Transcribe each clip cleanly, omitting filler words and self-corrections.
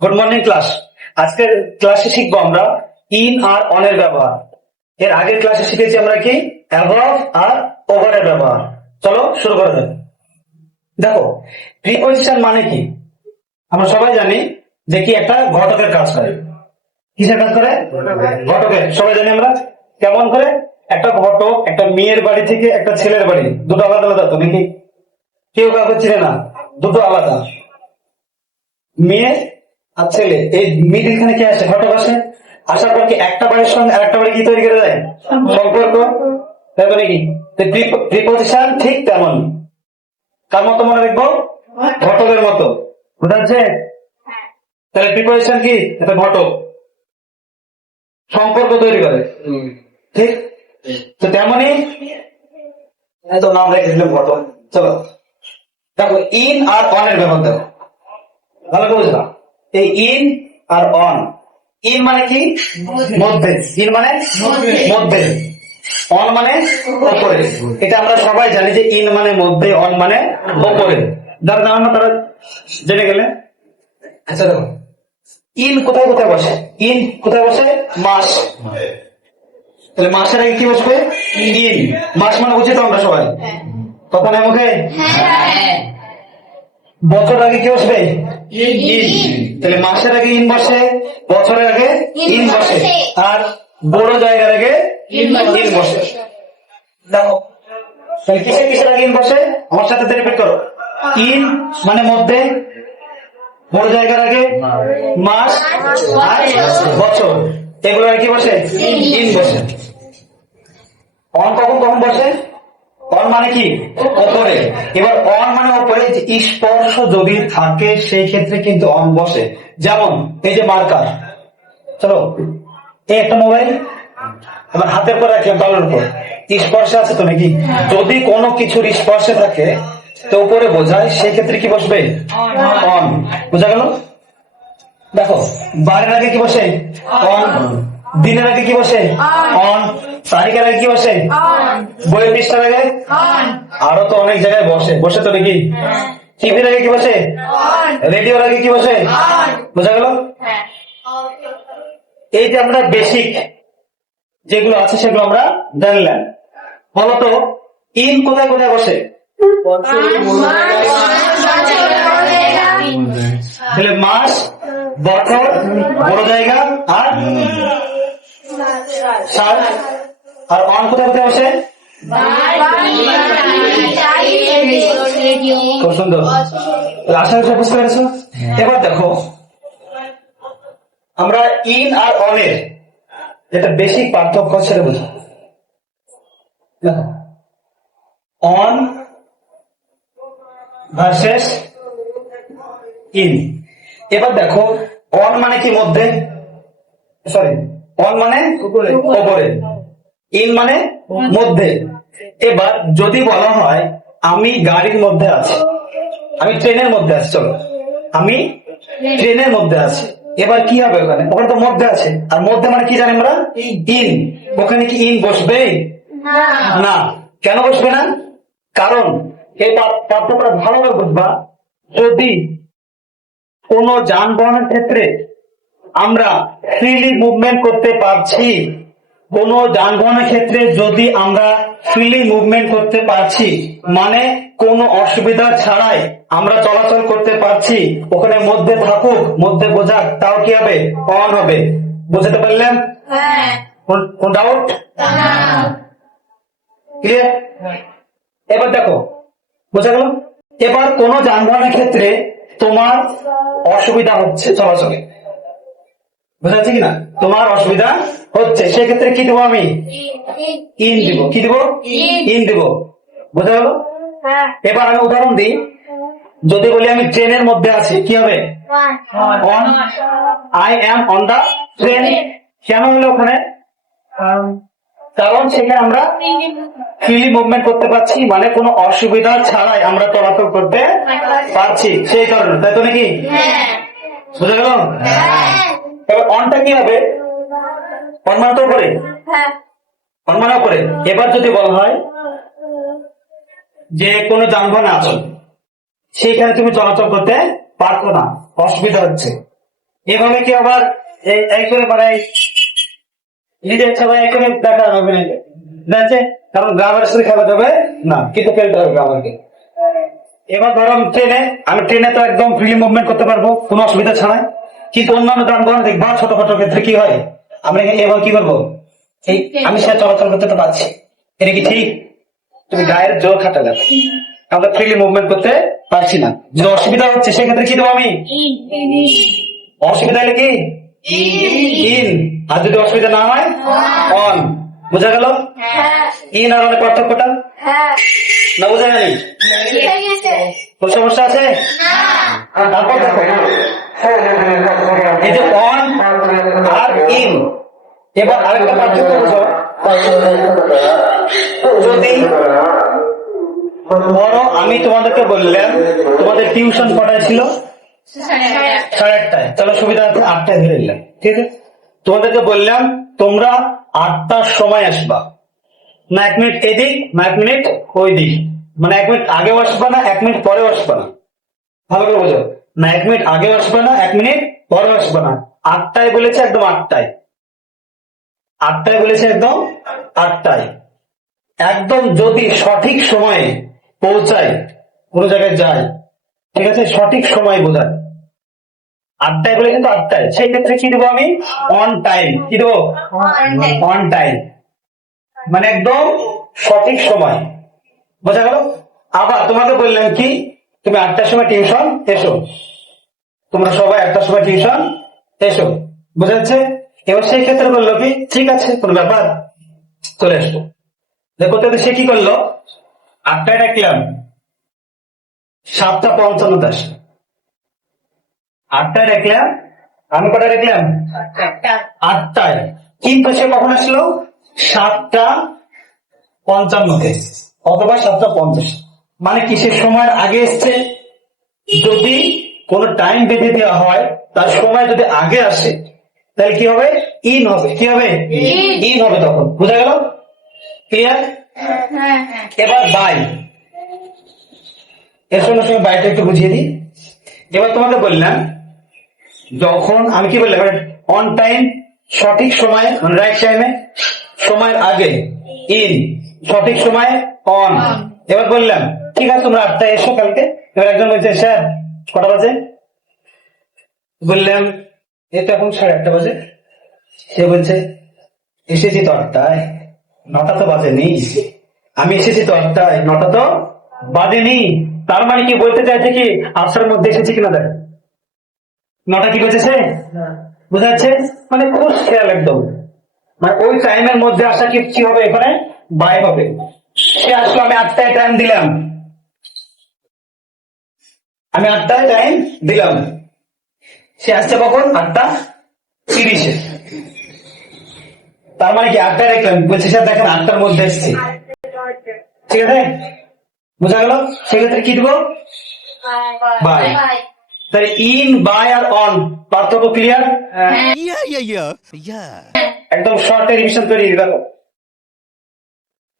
Good morning class. আজকের ক্লাসে শিখবো আমরা ইন আর অন এর ব্যবহার। এর আগের ক্লাসে শিখেছি আমরা কি অ্যাবভ আর ওভার এর ব্যবহার। চলো শুরু করা যাক। দেখো, প্রিপজিশন মানে কি আমরা সবাই জানি যে কি একটা ঘটকের কাজ করে। কিসের কাজ করে? ঘটকের। সবাই জানি আমরা কেমন করে একটা ঘটক একটা মেয়ের বাড়ি থেকে একটা ছেলের বাড়ি, দুটো আলাদা আলাদা তো নাকি? কেউ কাউকে চিনে না, দুটো আলাদা। মেয়ে আর ছেলে, এই মিডিল খানে কি আসে? ঘটক আসে। আসার পর কি একটা বাড়ির সঙ্গে আরেকটা বাড়ি কি তৈরি করে দেয়? সম্পর্ক। তাই তো নাকি? প্রিপজিশন ঠিক তেমন। কার মতো মনে রাখবো? ঘটকের মতো। বুঝা যাচ্ছে? তাহলে প্রিপজিশন কি? এটা ঘটক, সম্পর্ক তৈরি করে। ঠিক তো তেমনই তো নাম রেখে দিলাম ঘটক। চলো দেখো, ইন আর অন এর ব্যবহার দেখো, ভালো করে বুঝলাম। এই ইন আর অন, ইন মানে কি? মধ্যে। ইন মানে মধ্যে, অন মানে উপরে। এটা আমরা সবাই জানি যে ইন মানে মধ্যে, অন মানে উপরে। যারা জানো না তারা জেনে গেলে। আচ্ছা দেখো, ইন কোথায় কোথায় বসে? ইন কোথায় বসে? মাস। তাহলে মাসের আগে কি বসবে? ইন। মাস মানে বুঝি তো আমরা সবাই, কথা নেই মুখে। বছর আগে কি বসবে? ইন। তাহলে মাসের আগে ইন বসে, বছরের আগে ইন বসে, আর বড় জায়গার আগে ইন বসে। দেখো, তাহলে কিসের কিসের আগে ইন বসে? আমার সাথে রিপিট করো। ইন মানে মধ্যে, বড় জায়গার আগে মাস আর বছর, এগুলো আর কি বসে? ইন বসে। অন কখন কখন বসে? অন মানে কি? ওপরে। এবার অন মানে ওপরে, স্পর্শ যদি থাকে সেই ক্ষেত্রে কিন্তু অন বসে। যেমন এই যে মার্কার, চলো এই একটা মোবাইল আমার হাতের পর রাখলাম, তলের উপর স্পর্শে আছে তো নাকি? যদি কোনো কিছুর স্পর্শে থাকে তো উপরে বোঝায়, সেই ক্ষেত্রে কি বসবে? অন। বোঝা গেল? দেখো, বারের আগে কি বসে? অন। দিনের আগে কি বসে? অন। তারিখের আগে কি বসে? বইয়ের পৃষ্ঠার আগে। আরো তো অনেক জায়গায় বসে, বসে তো নাকি? টিভির আগে কি বসে? রেডিওর আগে কি বসে? বোঝা গেল? এই যে আমরা বেসিক যেগুলো আছে সেগুলো আমরা জানলাম। বলতো ইন কোথায় কোথায় বসে? তাহলে মাস, বছর, বড় জায়গা আর সাল। আর অন কোথায় কোথায় বসে? খুব সুন্দর, আশা করি বুঝতে পেরেছো। এবার দেখো, আমরা ইন আর অনের যেটা বেসিক পার্থক্য সেটা বুঝো। On versus in. এবার দেখো, অন মানে কি? মধ্যে। সরি, অন মানে উপরে, ইন মানে মধ্যে। এবার যদি বলা হয় আমি গাড়ির মধ্যে আছি, আমি ট্রেনের মধ্যে আছি, চলো আমি ট্রেনের মধ্যে আছি, এবার কি হবে? ওখানে ওখানে তো মধ্যে আছে, আর মধ্যে মানে কি জানি আমরা? ইন। ওখানে কি ইন বসবে? না। কেন বসবে না? কারণ এই পার্থক্যটা ভালোভাবে বুঝবা। যদি কোন যানবাহনের ক্ষেত্রে আমরা ফ্রিলি মুভমেন্ট করতে পারছি, কোন যানবাহনের ক্ষেত্রে যদি আমরা ফ্রিলি মুভমেন্ট করতে পারছি মানে কোনো অসুবিধা ছাড়াই আমরা চলাচল করতে পারছি, ওখানে মধ্যে থাকুক মধ্যে বোঝাক, তাও কি হবে? অন হবে। বুঝতে পারলেন? কোন ডাউট? ক্লিয়ার? এবার দেখো, বোঝা গেল? এবার কোন যানবাহনের ক্ষেত্রে তোমার অসুবিধা হচ্ছে চলাচলে, বোঝা যাচ্ছে কিনা? তোমার অসুবিধা হচ্ছে, সেক্ষেত্রে কি দেবো? আমি ইন দিব। কি দিব? ইন দিব। বোঝা গেল? এবার আমি উদাহরণ দিই। যদি বলি আমি ট্রেনের মধ্যে আছি, কি হবে? On. I am on the train. কেন হলো ওখানে? কারণ সেখানে আমরা ফ্রিলি মুভমেন্ট করতে পারছি মানে কোনো অসুবিধা ছাড়াই আমরা চলাচল করতে পারছি, সেই কারণে। তাই তো নাকি? বুঝা গেল? এবার অনটা কি হবে? অন মানে তো উপরে, অন মানে উপরে। এবার যদি বলা হয় যে কোনো যানবাহনে আছো, সেইখানে তুমি চলাচল করতে পারছো না, অসুবিধা হচ্ছে, এভাবে কি আবার এই করে বাড়াই নিজের সবাই এই করে দেখা হবে না, ঠিক আছে? কারণ গ্রামার স্কুল খেলা যাবে না, কিন্তু ফেলতে হবে গ্রামারকে। এবার ধরো আমি ট্রেনে তো একদম ফ্রি মুভমেন্ট করতে পারবো কোনো অসুবিধা ছাড়াই, কিন্তু অন্যান্য যানবাহন দেখবা ছোটখাটো ক্ষেত্রে কি হয়, আমরা এবার কি করবো, এই আমি সে চলাচল করতে তো পারছি, এটা কি ঠিক? তুমি গায়ের জোর খাটা যাবে, আমরা ফ্রিলি মুভমেন্ট করতে পারছি না। যদি অসুবিধা হচ্ছে সেক্ষেত্রে কি দেবো আমি? অসুবিধা হলে কি ইন, আর যদি অসুবিধা না হয় অন। বোঝা গেল ইন আর অনের পার্থক্যটা? না বোঝা গেলি? কোন সমস্যা আছে? তারপর দেখো এই যে অন আর ইন, এবার আরেকটা পার্থক্য বুঝো। যদি বড় আমি তোমাদেরকে বললাম তোমাদের টিউশন কটায় ছিল? 8:30। চলো সুবিধা আছে 8টায় ধরে নিলাম, ঠিক আছে? তোমাদেরকে বললাম তোমরা 8টার সময় আসবা, না 1 মিনিট এদিক না 1 মিনিট ওই দিক, মানে 1 মিনিট আগেও আসবা না 1 মিনিট পরেও আসবা না, ভালো করে বোঝো, না 1 মিনিট আগেও আসবা না 1 মিনিট পরেও আসবা না। 8টায় বলেছে একদম 8টায়, 8টায় বলেছে একদম 8টায়। একদম যদি সঠিক সময়ে পৌঁছায় কোন জায়গায় যায়, ঠিক আছে, সঠিক সময় বোঝায় 8টায় বলে কিন্তু 8টায়, সেই ক্ষেত্রে কি দেবো আমি? On time. কি দেবো? অন টাইম, মানে একদম সঠিক সময়। বোঝা গেল? আবার তোমাকে বললাম কি তুমি 8টার সময় টিউশন এসো, তোমরা সবাই 8টার সময় টিউশন এসো, বোঝা যাচ্ছে? এবার সেই ক্ষেত্রে বললো কি ঠিক আছে কোন ব্যাপার, চলে আসবো। দেখো তো সে কি করলো, 8টায় ডাকলাম 7:55 আসে, 8টায় ডাকলাম, আমি কটা ডাকলাম? 8টায়, কিন্তু সে কখন আসলো? 7:55 অথবা 7:50, মানে কিসের সময়ের আগে এসছে। যদি কোন টাইম বেঁধে দেওয়া হয় তার সময় যদি আগে আসে তাহলে কি হবে? ইন হবে। কি হবে? ইন হবে তখন। বোঝা গেল? ক্লিয়ার? এবার বাই, এর সঙ্গে সঙ্গে বাইটা একটু বুঝিয়ে দিই। এবার তোমাকে বললাম যখন আমি কি বললাম অন টাইম, সঠিক সময়ে, মানে রাইট টাইমে, সময়ের আগে ইন, সঠিক সময়ে অন। এবার বললাম ঠিক আছে তোমরা 8টায় এসো কালকে। এবার একজন বলছে স্যার কটা বাজে? বললাম এই তো এখন 8:30 বাজে। সে বলছে এসেছি তো 8টায়, 9টা তো বাজেনি। আমি এসেছি তো 8টায়, 9টা তো বাজেনি। তার মানে কি বলতে চাইছে কি 8টার মধ্যে এসেছি কিনা দেখ, 9টা কি বেজেছে, বোঝা যাচ্ছে? মানে খুব খেয়াল একদম, মানে ওই টাইমের মধ্যে আসা কি হবে এখানে বাই হবে। সে আসলো, আমি 8টায় টাইম দিলাম, আমি 8টায় টাইম দিলাম, সে আসছে কখন? 8:30। তার মানে কি 8টায় দেখলাম, বলছে স্যার দেখেন 8টার মধ্যে এসছে, ঠিক আছে? বোঝা গেল? সেক্ষেত্রে কি দেবো? বাই। তাহলে ইন, বাই আর অন পার্থক্য ক্লিয়ার? একদম শর্টে রিভিশন করে দেখো।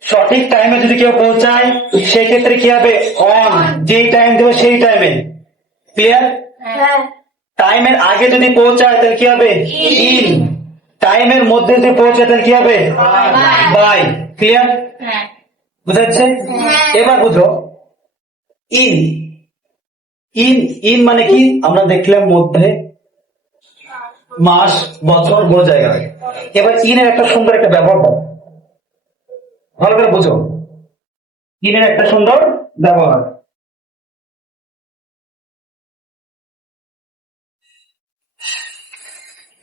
সঠিক টাইমে যদি কেউ পৌঁছায় সেই ক্ষেত্রে কি হবে? অন, যেই টাইম দেবো সেই টাইমে। ক্লিয়ার? টাইমের আগে যদি পৌঁছায় তাহলে কি হবে? ইন। টাইমের মধ্যে যদি পৌঁছায় তাহলে কি হবে? বাই। ক্লিয়ার? বুঝা যাচ্ছে? এবার বুঝো ইন, ইন, ইন মানে কি? আমরা দেখলাম মধ্যে, মাস, বছর, বড় জায়গা লাগে। এবার ইনের একটা সুন্দর একটা ব্যবহার দাও, ভালো করে বুঝো ইনের একটা সুন্দর ব্যবহার।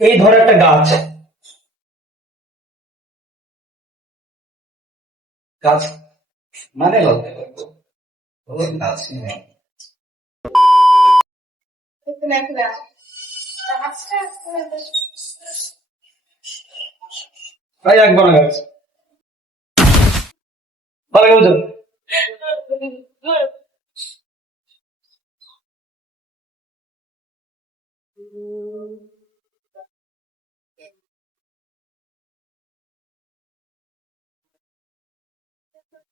এই ধরো একটা গাছ, গাছ মানে গাছ একবার গাছ, ভালো করে বুঝো।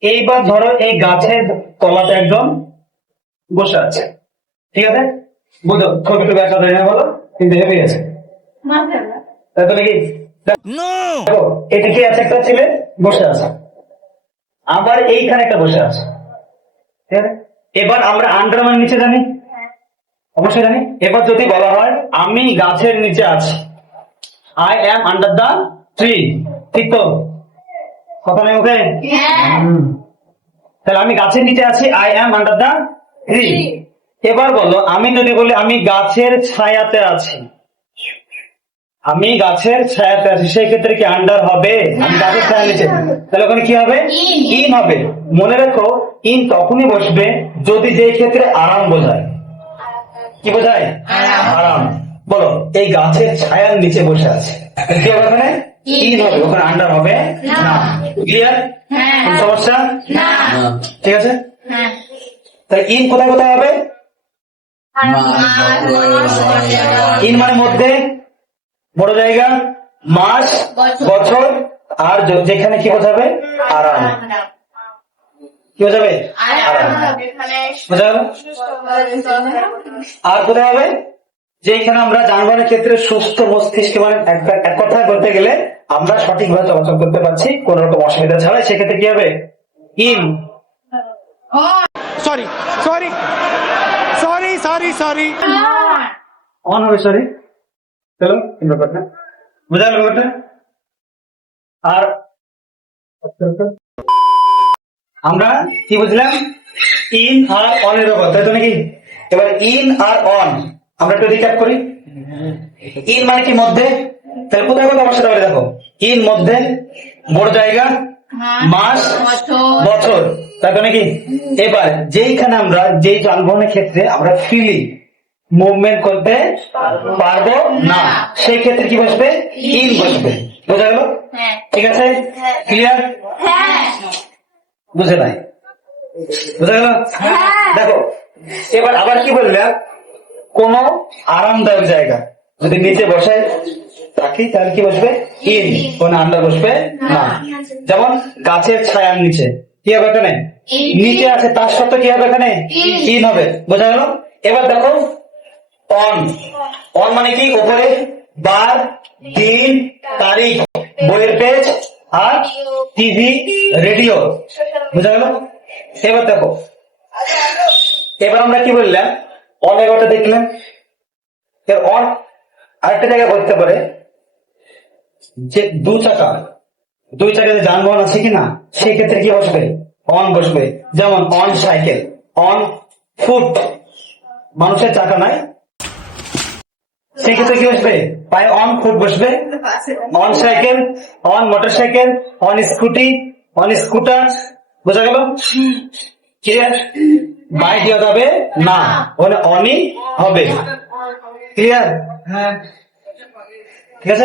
এইবার ধরো এই গাছের তলাতে একজন বসে আছে, ঠিক আছে? বুঝো ছবিটা দেখা যায় না, বলো কিন্তু হেভে গেছে, তাই তো নাকি? দেখো এদিকে আছে একটা ছেলে বসে আছে, আবার এইখানে একটা বসে আছে, ঠিক আছে? এবার আমরা আন্ডার মানে নিচে জানি, অবশ্যই জানি। এবার যদি বলা হয় আমি গাছের নিচে আছি, I am under the tree, ঠিক তো? কথা নেই ওকে? তাহলে আমি গাছের নিচে আছি, I am under the tree. এবার বলো আমি যদি বলি আমি গাছের ছায়াতে আছি, আমি গাছের ছায়াতে আছি, সেই ক্ষেত্রে কি আন্ডার হবে? আমি গাছের ছায়া নিচে, তাহলে ওখানে কি হবে? ইন হবে। মনে রেখো ইন তখনই বসবে যদি যে ক্ষেত্রে আরাম বোঝায়। কি বোঝায়? আরাম। বলো এই গাছের ছায়ার নিচে বসে আছে, কি হবে ওখানে? ইন হবে, ওখানে আন্ডার হবে না। ক্লিয়ার? সমস্যা? ঠিক আছে, তাহলে ইন কোথায় কোথায় হবে? ইন মানে মধ্যে, বড় জায়গা, মাস, বছর, আর যেখানে কি বোঝাবে? আরাম। কি বোঝাবে? আরাম। বোঝা গেল? আর কোথায় হবে? যেখানে আমরা যানবাহনের ক্ষেত্রে সুস্থ মস্তিষ্কে, মানে এক কথায় বলতে গেলে আমরা সঠিকভাবে চলাচল করতে পারছি কোন রকম অসুবিধা ছাড়াই, সেক্ষেত্রে কি হবে? In. Sorry sorry sorry sorry sorry on হবে, সরি। চলো তিন ব্যাপারটা বোঝা গেল ব্যাপারটা। আর আমরা কি বুঝলাম? ইন আর অন এর ব্যাপার, তাই তো নাকি? এবার ইন আর অন আমরা একটু রিক্যাপ করি। ইন মানে কি মধ্যে, তাহলে কোথায় কোথায় আমার সাথে বলে দেখো, ইন মধ্যে, বড় জায়গা, মাস, বছর, তাই তো নাকি? এবার যেইখানে আমরা যেই যানবাহনের ক্ষেত্রে আমরা ফ্রিলি মুভমেন্ট করতে পারবো না, সেই ক্ষেত্রে কি বসবে? ইন বসবে। বোঝা গেল? ঠিক আছে, ক্লিয়ার? বুঝে নাই? বুঝা গেল? দেখো এবার আবার কি বললাম, কোন আরামদায়ক জায়গা যদি নিচে বসে থাকি তাহলে কি বসবে? ইন, কোন আন্ডার বসবে না। যেমন গাছের ছায়ার নিচে কি হবে? এখানে নিচে আছে, তার সত্ত্বেও কি হবে? এখানে ইন হবে। বোঝা গেল? এবার দেখো অন, অন মানে কি? উপরে বার, দিন, তারিখ, বইয়ের পেজ, আর টিভি, রেডিও। বোঝা গেল? এবার দেখো, এবার আমরা কি বললাম? অন এগারোটা দেখলাম। অন আরেকটা জায়গায় বলতে পারে যে দুই চাকাতে যানবাহন আছে কিনা, সেই ক্ষেত্রে কি বসবে? অন বসবে। যেমন অন সাইকেল, অন ফুট, মানুষের চাকা নাই, সেই ক্ষেত্রে কি বসবে? পায়ে অন ফুট বসবে। On cycle, on motorcycle, on scooty, on scooter. বোঝা গেল? ক্লিয়ার? বাইক দেওয়া যাবে না, ওখানে অনই হবে। ক্লিয়ার? হ্যাঁ, ঠিক আছে।